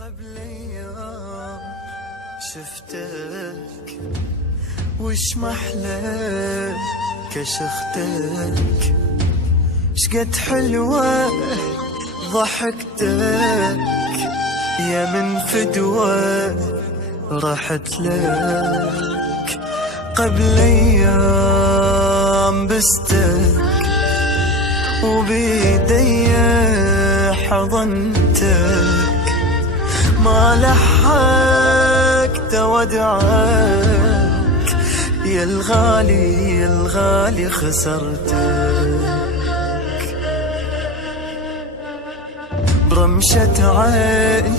قبل ايام شفتك وش محلى كشختك، شقد حلوة ضحكتك يا من فدوة رحت لك. قبل ايام بستك وبيدي حضنتك، ما لحقت ودعك يا الغالي يا الغالي خسرتك. برمشة عين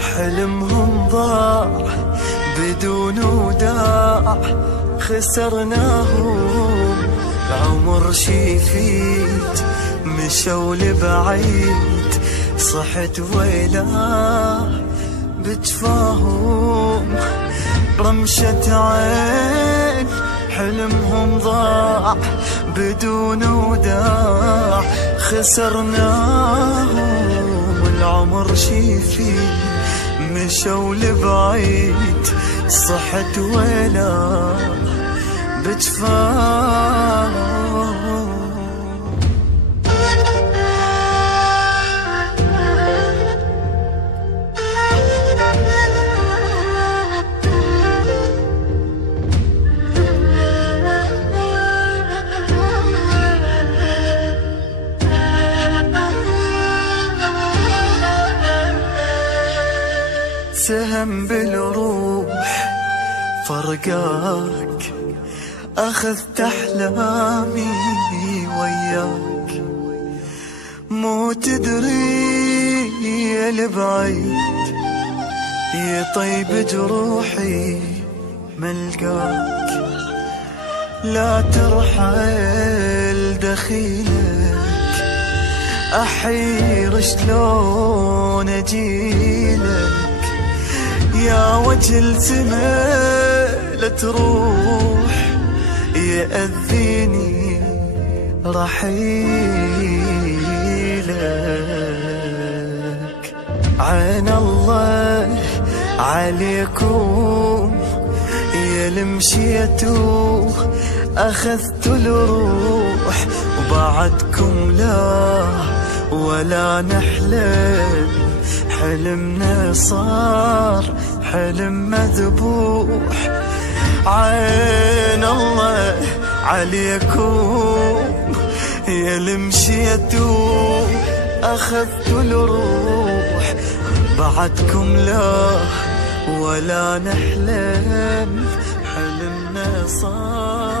حلمهم ضاع بدون وداع، خسرناهم العمر شيفيت مشوا لبعيد، صحت ويلاه بتفاهم. رمشة عين حلمهم ضاع بدون وداع، خسرناهم العمر شيفي مشوا لبعيد، صحت ويلاه بتفاهم. سهم بالروح فرقاك، أخذت أحلامي وياك، مو تدري يا البعيد يطيب جروحي ملقاك. لا ترحل دخيلك أحير شلون أجيلك، يا وجه السما لا تروح يأذيني رحيلك. عين الله عليكم يا المشيتوا، أخذت الروح وبعدكم لا ولا نحلم، حلمنا صار حلم مذبوح. عين الله عليكم يا المشيتوا، أخذت الروح بعدكم لا ولا نحلم، حلمنا صار